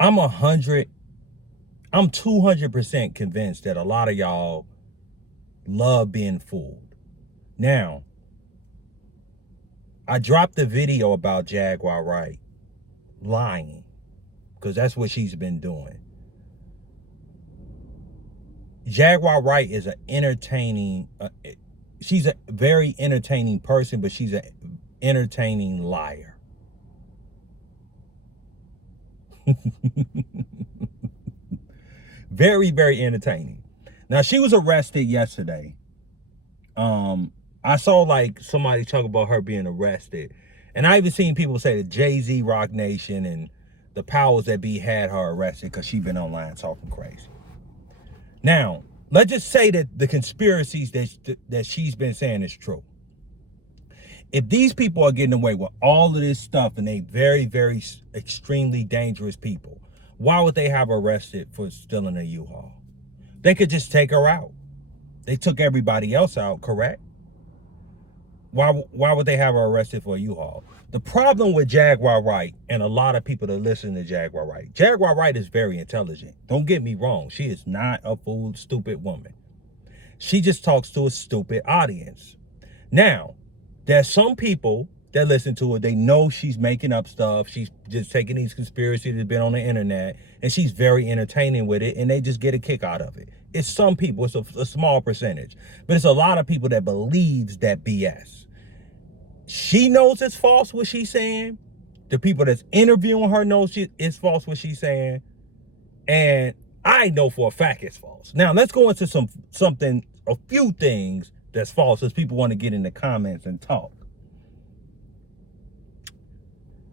I'm 200% convinced that a lot of y'all love being fooled. Now, I dropped a video about Jaguar Wright lying, because that's what she's been doing. Jaguar Wright is she's a very entertaining person, but she's an entertaining liar. Very, very entertaining. Now, she was arrested yesterday. I saw like somebody talk about her being arrested. And I even seen people say that Jay-Z, Rock Nation, and the powers that be had her arrested because she been online talking crazy. Now, let's just say that the conspiracies that she's been saying is true. If these people are getting away with all of this stuff and they very, very extremely dangerous people, why would they have her arrested for stealing a U-Haul? They could just take her out. They took everybody else out, correct? Why would they have her arrested for a U-Haul? The problem with Jaguar Wright, and a lot of people that listen to Jaguar Wright is very intelligent. Don't get me wrong. She is not a fool, stupid woman. She just talks to a stupid audience. Now, there's some people that listen to her. They know she's making up stuff. She's just taking these conspiracies that's been on the internet, and she's very entertaining with it, and they just get a kick out of it. It's some people. It's a small percentage. But it's a lot of people that believes that BS. She knows it's false what she's saying. The people that's interviewing her knows it's false what she's saying. And I know for a fact it's false. Now, let's go into a few things that's false, as people want to get in the comments and talk.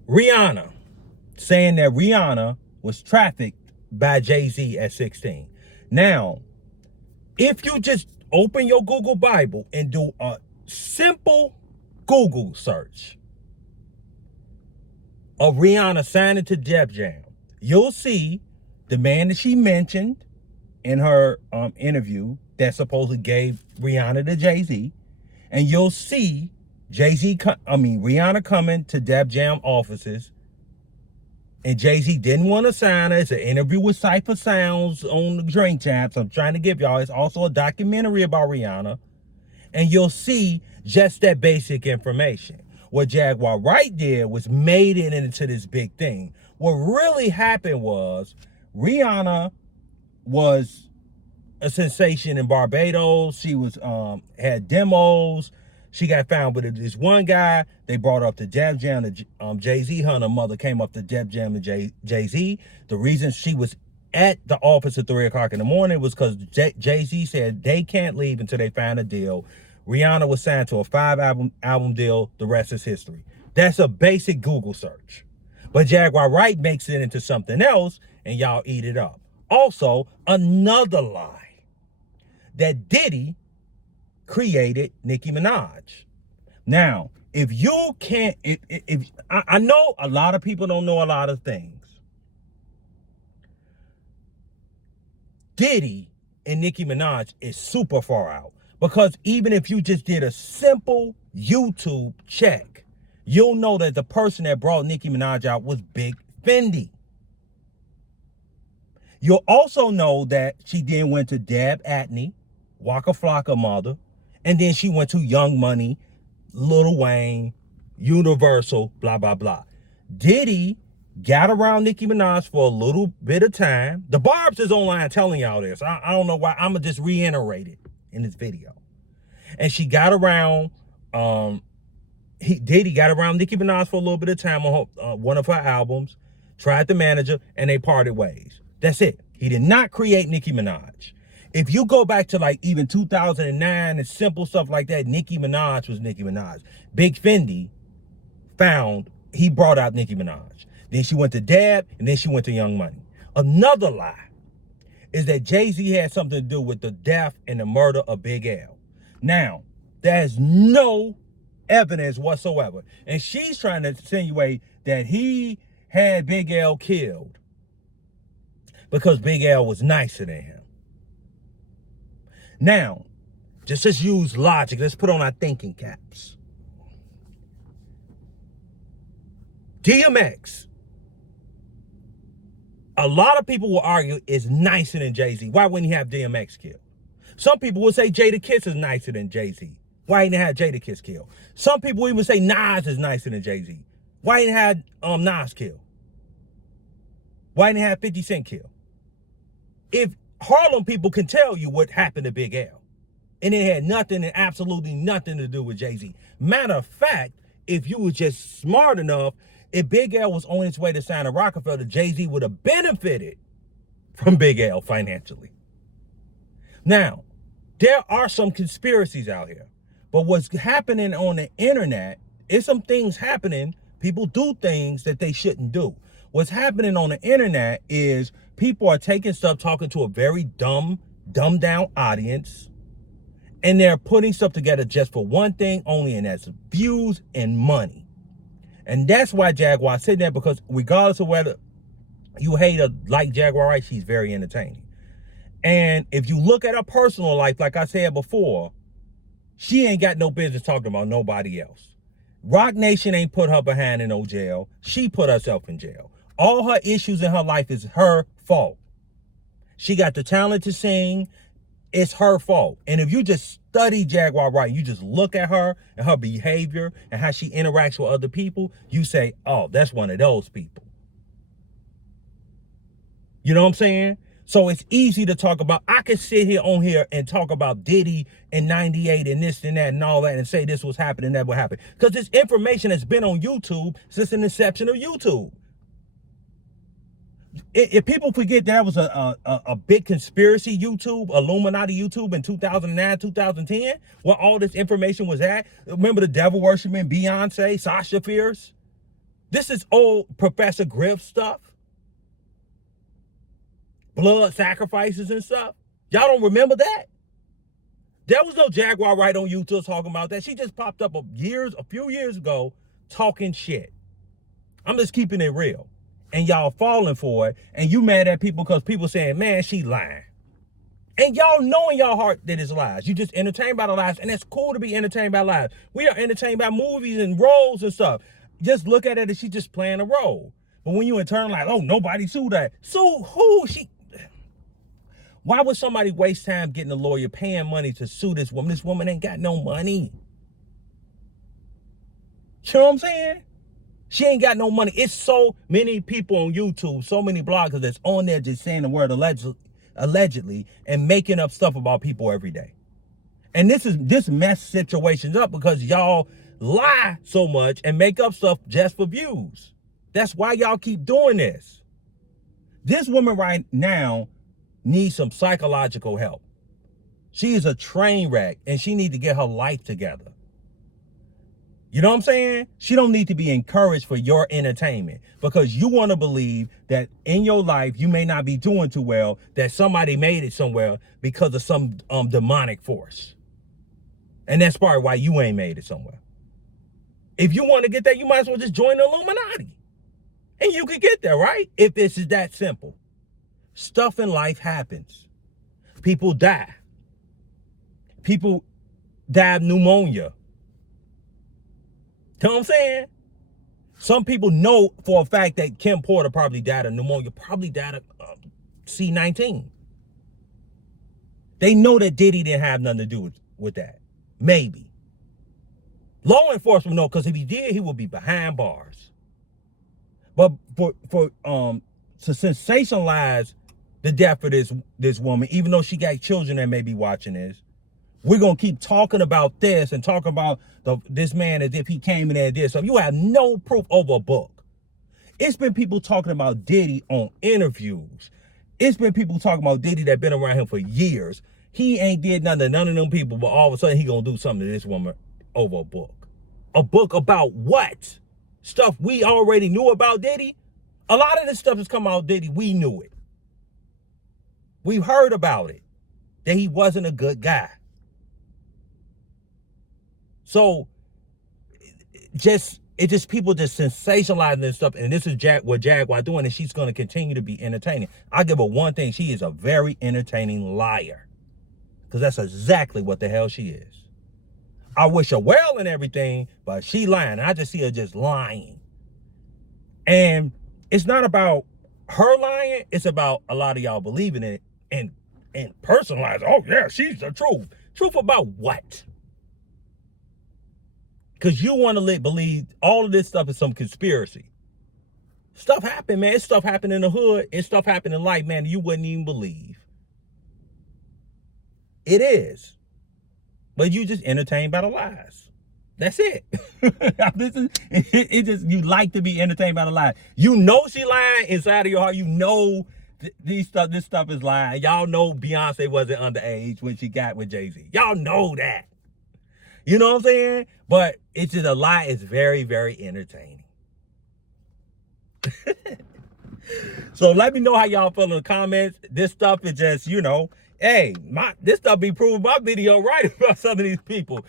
Rihanna, saying that Rihanna was trafficked by Jay-Z at 16. Now, if you just open your Google Bible and do a simple Google search of Rihanna signing to Def Jam, you'll see the man that she mentioned in her interview that supposedly gave Rihanna to Jay-Z, and you'll see Rihanna coming to Def Jam offices, and Jay-Z didn't want to sign her. It's an interview with Cypher Sounds on the Drink Champs. I'm trying to give y'all. It's also a documentary about Rihanna, and you'll see just that basic information. What Jaguar Wright did was made it into this big thing. What really happened was Rihanna was a sensation in Barbados. She was had demos. She got found with this one guy. They brought her up to Def Jam. Jay-Z, her and her mother came up to Def Jam and Jay-Z. The reason she was at the office at 3 o'clock in the morning was because Jay-Z said they can't leave until they find a deal. Rihanna was signed to a 5-album deal. The rest is history. That's a basic Google search. But Jaguar Wright makes it into something else, and y'all eat it up. Also, another lie, that Diddy created Nicki Minaj. Now, if you can't, if I know a lot of people don't know a lot of things. Diddy and Nicki Minaj is super far out, because even if you just did a simple YouTube check, you'll know that the person that brought Nicki Minaj out was Big Fendi. You'll also know that she then went to Deb Atney, Waka Flocka mother, and then she went to Young Money, Lil Wayne, Universal, blah, blah, blah. Diddy got around Nicki Minaj for a little bit of time. The Barbs is online telling y'all this. I don't know why. I'm going to just reiterate it in this video. And she got around, Diddy got around Nicki Minaj for a little bit of time on one of her albums, tried to manage her, and they parted ways. That's it. He did not create Nicki Minaj. If you go back to like even 2009 and simple stuff like that, Nicki Minaj was Nicki Minaj. Big Fendi he brought out Nicki Minaj. Then she went to Dab, and then she went to Young Money. Another lie is that Jay-Z had something to do with the death and the murder of Big L. Now, there's no evidence whatsoever. And she's trying to insinuate that he had Big L killed because Big L was nicer than him. Now, just use logic. Let's put on our thinking caps. DMX A lot of people will argue it's nicer than Jay-Z. Why wouldn't he have DMX killed? Some people will say Jadakiss is nicer than Jay-Z. Why didn't he have Jadakiss killed? Some people even say Nas is nicer than Jay-Z. Why didn't he have Nas killed? Why didn't he have 50 Cent killed? If Harlem people can tell you what happened to Big L, and it had nothing and absolutely nothing to do with Jay-Z. Matter of fact, if you was just smart enough, if Big L was on his way to sign a Rockefeller, Jay-Z would have benefited from Big L financially. Now, there are some conspiracies out here, but what's happening on the internet is some things happening. People do things that they shouldn't do. What's happening on the internet is people are taking stuff, talking to a very dumbed down audience, and they're putting stuff together just for one thing only, and that's views and money. And that's why Jaguar said that, because regardless of whether you hate or like Jaguar Wright, she's very entertaining. And if you look at her personal life, like I said before, she ain't got no business talking about nobody else. Rock Nation ain't put her behind in no jail. She put herself in jail. All her issues in her life is her fault. She got the talent to sing. It's her fault. And if you just study Jaguar Wright, you just look at her and her behavior and how she interacts with other people, you say, oh, that's one of those people. You know what I'm saying? So it's easy to talk about. I can sit here on here and talk about Diddy in 98 and this and that and all that and say this was happening, that would happen. Because this information has been on YouTube since the inception of YouTube. If people forget that was a big conspiracy YouTube, Illuminati YouTube in 2009, 2010, where all this information was at. Remember the devil worshiping Beyonce, Sasha Fierce? This is old Professor Griff stuff. Blood sacrifices and stuff. Y'all don't remember that? There was no Jaguar Wright on YouTube talking about that. She just popped up a few years ago talking shit. I'm just keeping it real. And y'all falling for it. And you mad at people because people saying, man, she lying. And y'all know in your heart that it's lies. You just entertained by the lies. And it's cool to be entertained by lies. We are entertained by movies and roles and stuff. Just look at it as she just playing a role. But when you internalize, oh, nobody sued her. Sue who? Why would somebody waste time getting a lawyer, paying money to sue this woman? This woman ain't got no money. You know what I'm saying? She ain't got no money. It's so many people on YouTube, so many bloggers that's on there just saying the word allegedly and making up stuff about people every day. And this mess situations up because y'all lie so much and make up stuff just for views. That's why y'all keep doing this. This woman right now needs some psychological help. She is a train wreck and she needs to get her life together. You know what I'm saying? She don't need to be encouraged for your entertainment because you want to believe that in your life you may not be doing too well, that somebody made it somewhere because of some demonic force. And that's probably why you ain't made it somewhere. If you want to get there, you might as well just join the Illuminati. And you could get there, right? If this is that simple. Stuff in life happens. People die. People die of pneumonia. You know what I'm saying? Some people know for a fact that Kim Porter probably died of pneumonia, probably died of C-19. They know that Diddy didn't have nothing to do with that. Maybe. Law enforcement know, because if he did, he would be behind bars. But to sensationalize the death of this woman, even though she got children that may be watching this, we're going to keep talking about this and talking about this man as if he came in there and did something. You have no proof over a book. It's been people talking about Diddy on interviews. It's been people talking about Diddy that been around him for years. He ain't did nothing to none of them people, but all of a sudden he going to do something to this woman over a book. A book about what? Stuff we already knew about Diddy? A lot of this stuff that's come out Diddy, we knew it. We've heard about it. That he wasn't a good guy. So, it's just people just sensationalizing this stuff, and this is what Jaguar doing, and she's going to continue to be entertaining. I give her one thing: she is a very entertaining liar, because that's exactly what the hell she is. I wish her well and everything, but she lying. I just see her just lying, and it's not about her lying is about a lot of y'all believing it and personalize. Oh yeah, she's the truth. Truth about what? Because you want to believe all of this stuff is some conspiracy. Stuff happened, man. It's stuff happened in the hood. It's stuff happened in life, man, you wouldn't even believe. It is. But you just entertained by the lies. That's it. It just, you like to be entertained by the lies. You know she lying inside of your heart. You know this stuff is lying. Y'all know Beyonce wasn't underage when she got with Jay-Z. Y'all know that. You know what I'm saying? But it's just a lie. It's very, very entertaining. So let me know how y'all feel in the comments. This stuff is just, you know, hey, this stuff be proving my video right about some of these people.